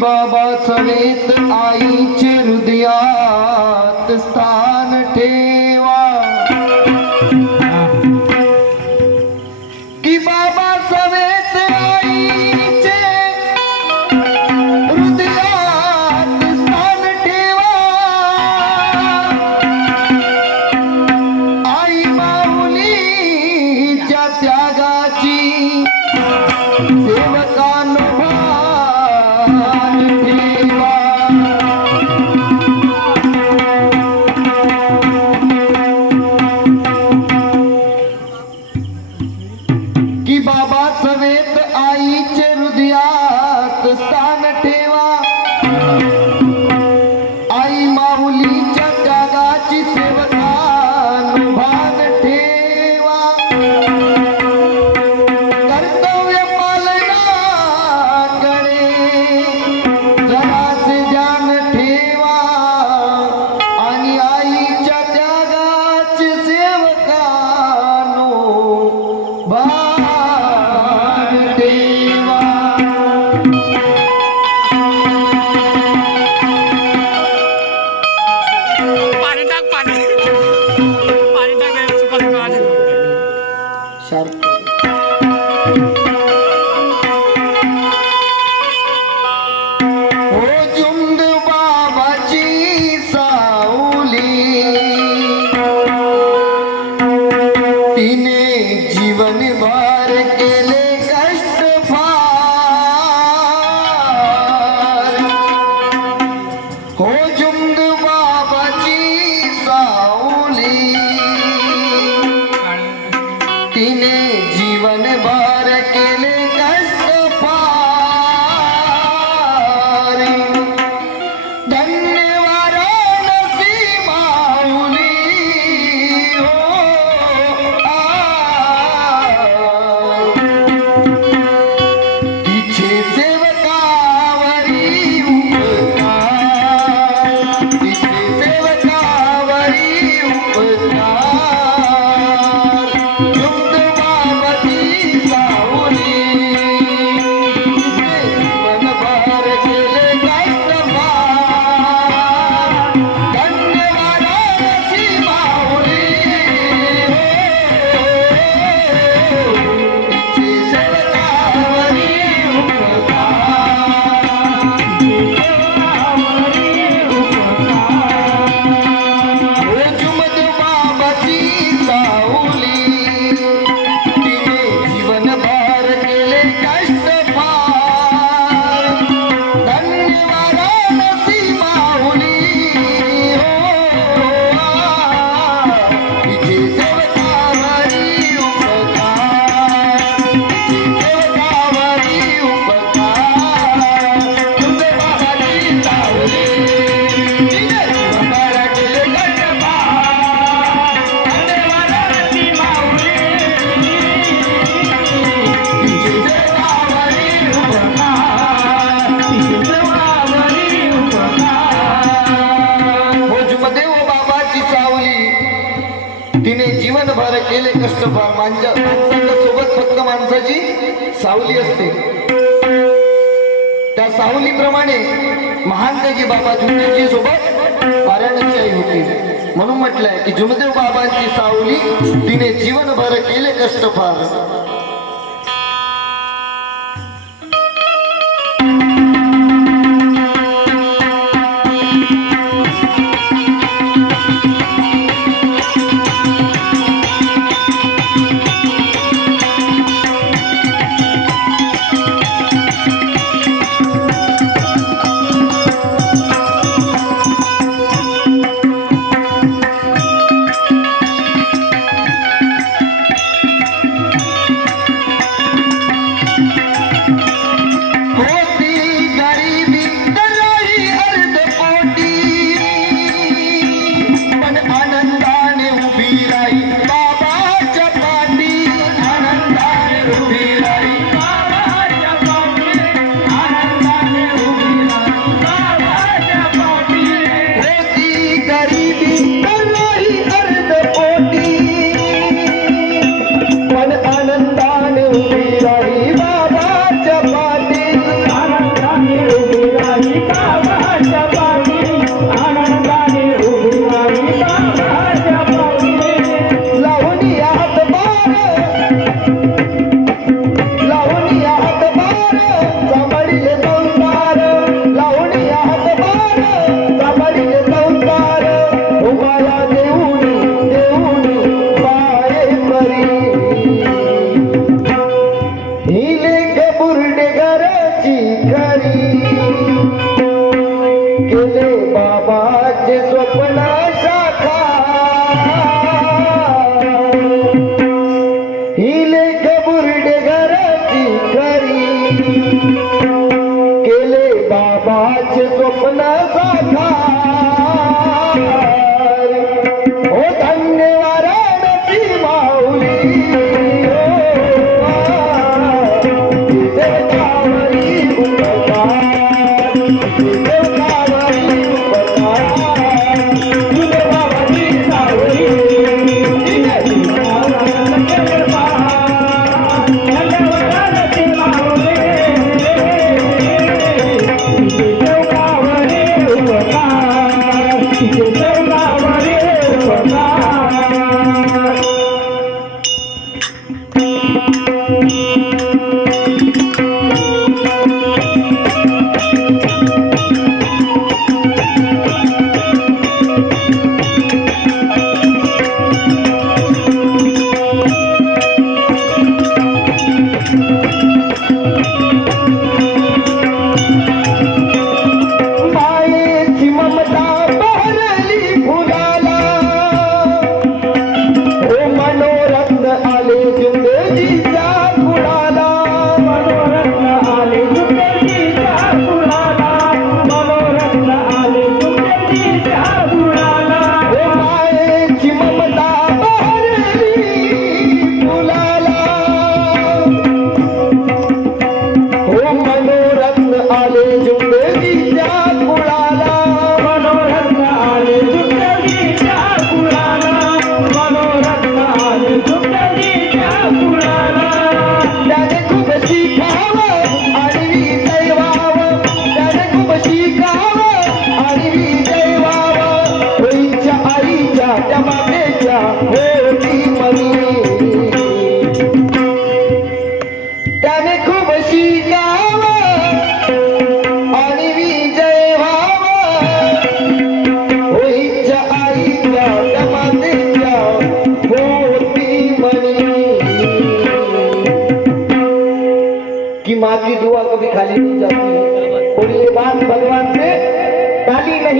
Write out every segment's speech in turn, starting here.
बाबा समेत आईचे हृदयात स्थान ठेवा की बाबा समेत आईचे हृदयात स्थान ठेवा आई माऊलीच्या त्यागाची सेवकांनो की बाबा सवेत आईचे हृदयात स्थान ठेवा आई माऊलीच्या त्यागाची सेवकांनो भान ठेवा कर्तव्य पालनाकडे जरासे ध्यान ठेवा आणि आईच्या त्यागाची सेवकांनो भान ठेवा पाणी टाक पाणी पाणी टाक चुका शार्प हो जुंद बाबाची सावली तिने जीवनभर केले कष्ट फार हो जुंद बाबाची सावली तिने जीवनभर केले कष्ट फार धन्यवाद वाराणसी माऊली हो तिचे सेवकावरी उपकार तिचे सेवकावरी उपकार युक्त बाबाची सावली जीवनभर केले कष्ट फार धन्यवाद वाराणसी माऊली तिचे सेवकावरी जुमद बाबाची सावली तिने जीवनभर केले कष्ट फार धन्यवाद वाराणसी माऊली तिचे सेवकावरी उपकार सेवकावरी उपकार जुमद बाबाची सावली तिने जीवनभर केले कष्ट फार धन्यवाद वाराणसी माऊली तिचे सेवकावरी उपकार सेवकावरी उपकार हो जुमदेव बाबाची सावली तिने जीवनभर केले कष्ट फार माणसाच्या सोबत फक्त माणसाची सावली असते त्या सावलीप्रमाणे महान त्याची बाबा जुमदेवजी सोबत वाराणसी आई होती म्हणून म्हटलंय की जुमदेव बाबांची सावली तिने जीवनभर केले कष्ट फार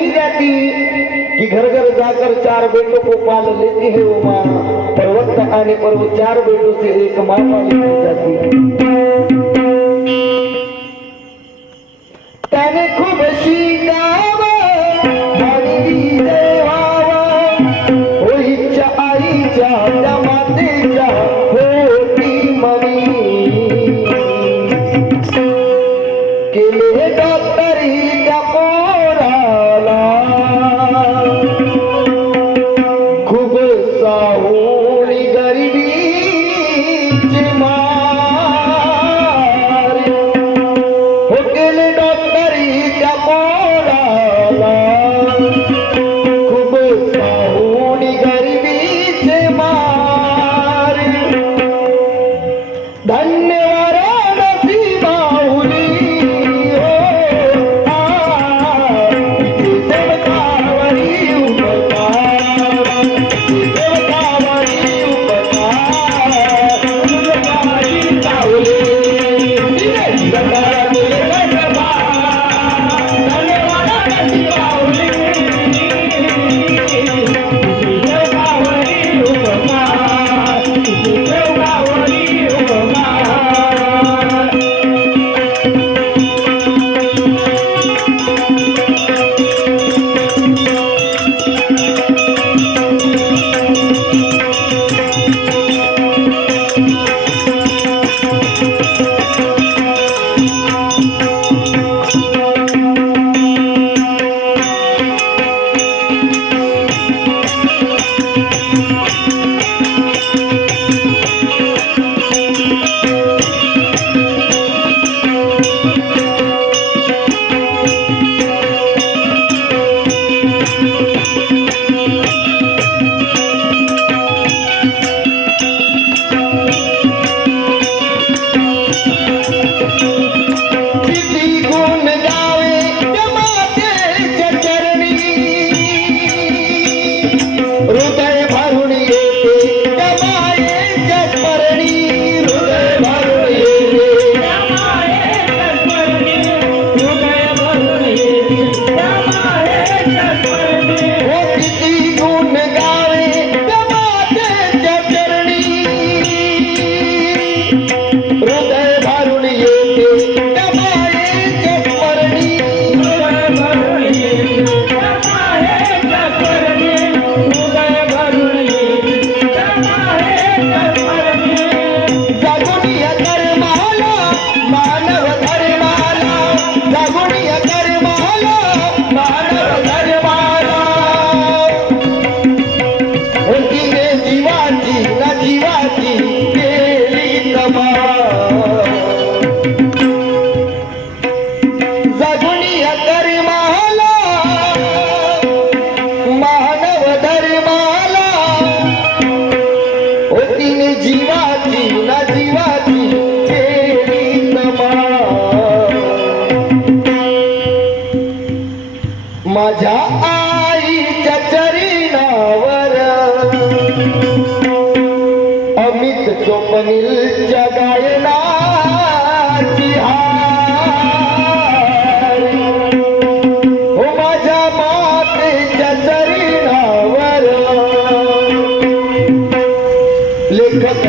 नहीं जाती कि घर घर जाकर 4 बेटों को पाल लेती है वो माँ, पर वक्त आने पर वो 4 बेटों से एक माँ पाली जाती है। त्याने खूप शिकावं आणि देवावं, होईच्या आईच्या त्या मातेच्या होती मनी, केले डॉक्टरी त्या पोराला, खूप साहूनी गरिबीची मार, हो केले डॉक्टरी त्या पोराला, खूप साहूनी गरिबीचे मार, धन्यवाद नसीबाऊली हो सेवकावरी उपकार, सेवकावरी उपकार, सेवकावरी सावली धन्यवाद नसीबाऊली, सेवकावरी उपकार, सेवकावरी उपकार. किती गुण गावे त्या मातेच्या चरणी, हृदय भरून येते त्या मायेच्या स्मरणी, हृदय भरून येते त्या मायेच्या स्मरणी, हृदय भरून येते त्या मायेच्या स्मरणी, हो किती गुण गावे त्या मातेच्या चरणी, हृदय भरून येते त्या मायेच्या स्मरणी, हृदय भरून येते त्या मायेच्या स्मरणी, हृदय भरून येते त्या मायेच्या स्मरणी. जागून या कर्माला मानव धर्माला, जागून या कर्माला मानव धर्माला, होतीने जीवाची ना जीवाची केली तबाह, जगून या कर्माला मानव धर्माला, होतीने जीवाची ना जीवाची केली तबाह. माझ्या आईच्या चरणावर अमित स्वप्नीलच्या गायनाची हार, हो माझ्या मातेच्या चरणावर लेखक